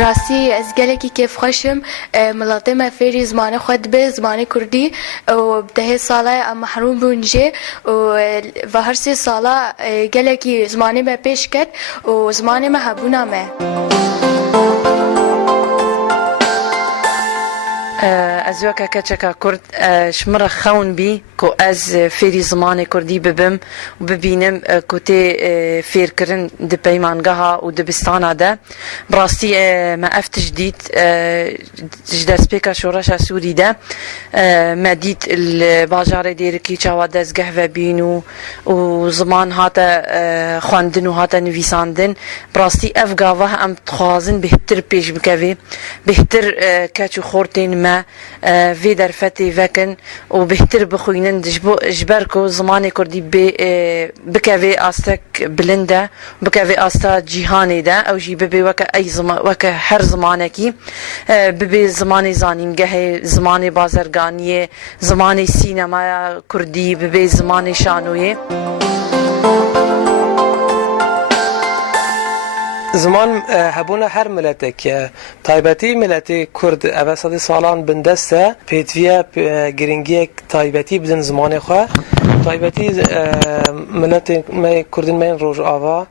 براسي از گلکی کیف خوشم ملاطه ما فيري زمانه خود به زمانه کردی و ده ساله ام محروم بونجه و هر سه ساله گلکی زمانه ما پیش کرد و زمانه ما هبونا ما از وکا کچکا کرد شمره خون بی که از فیری زمان کردی ببم و ببینم که تی فیر کرن ده پیمانگاه و دبستانه ده براستی ما افتش دید جدرس پیکا شورش سوری ده ما دید الباجار دیرکی چاوا دزگه و بینو و زمان هاتا خواندن و هاتا نویساندن براستی افگاوه ام تخوازن بهتر پیش بکوی بهتر کچو خورتین ما في درفتي فكن وبهتر بخوينن جبركو زماني كردي بكافي استك بلندا بكافي استا جيهاني دا او جي ببي وكا اي زمان وكا هر زمانكي ببي زماني زانينگه زماني بازرگانيه زماني سينما كردي ببي زماني شانويه زمان هبونا هر ملتك تایبەتی ملتی کرد اوه صد سالان بندسته پیتویه گرنگی تایبەتی بدن زمان خواه تایبەتی ملت ما کردن من روز آوا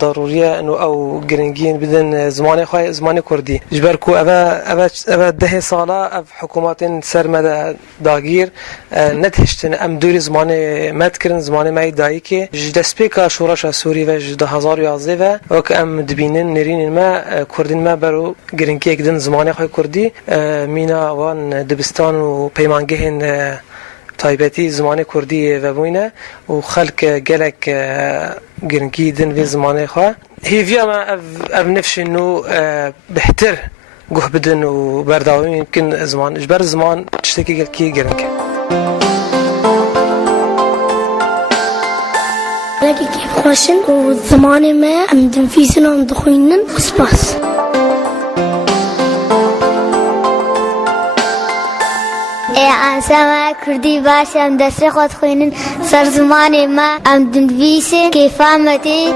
ضروریه انو او گرنگی بدن زمان خواه زمان کردی جبر کو اوه 10 ساله او حکومات سرمد داگیر ندهشتن ام دوری زمان مد کرن زمان مای دایی که جدسپیکا شورش سوری و 2011 و که ام دبینن نرین ما کردین ما برو گرنگی کردن زمان خواه کردی مینا وان دبستان و پیمانگهن تایبەتی زمان کردی و بوینه و خلق گلک گرنگی دن وی زمان خواه هیویا ما اف نفش انو بهتر گوه بدن و برداوی يمكن زمان اجبر زمان تشتكي کی گرنگ لكن كيف خوشن وزمان ما ام دنفيسن وام دخوينن وسباس سما کردی باشه ام دست خود خوینن سر زمان ما ام دنویسه که فهمتی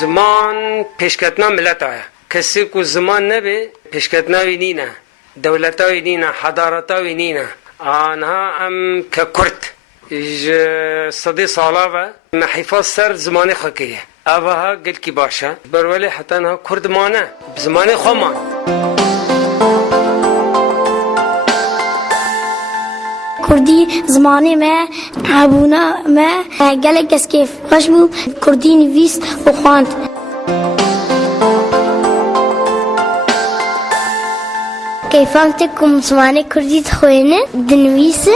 زمان پیشکتنا ملت آیا کسی کو زمان نبی پیشکتنا وی نه دولتا وی نه حضارتا وی نه آنها ام که کرد صدی سالا و محیفاظ سر زمان خاکیه اوها گل کی باشه برولی حتی انها کرد مانه بزمان خوامان كردي زماني ما عبونا ما قالك كس كيف خشبو كردي نفيس وخواند كيف فهمتكم زماني كردي تخوينه دنويسه